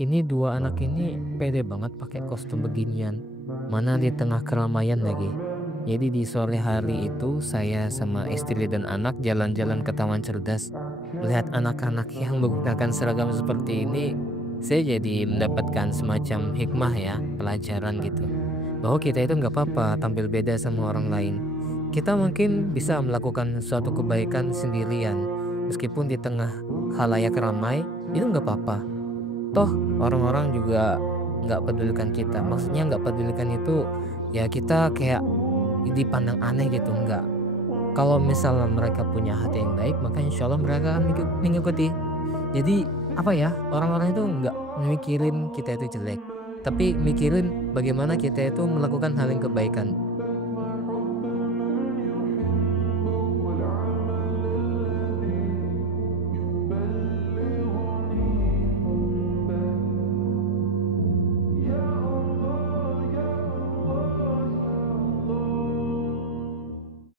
Ini dua anak ini pede banget pakai kostum beginian, mana di tengah keramaian lagi. Jadi di sore hari itu saya sama istri dan anak jalan-jalan ke taman cerdas. Melihat anak-anak yang menggunakan seragam seperti ini, saya jadi mendapatkan semacam hikmah ya, pelajaran gitu. Bahwa kita itu nggak apa-apa tampil beda sama orang lain. Kita mungkin bisa melakukan suatu kebaikan sendirian, meskipun di tengah khalayak ramai, itu nggak apa-apa. Toh orang-orang juga nggak pedulikan kita, maksudnya nggak pedulikan itu, ya kita kayak dipandang aneh gitu, enggak. Kalau misalnya mereka punya hati yang baik, maka insya Allah mereka akan mengikuti. Jadi, apa ya, orang-orang itu nggak mikirin kita itu jelek, tapi mikirin bagaimana kita itu melakukan hal yang kebaikan.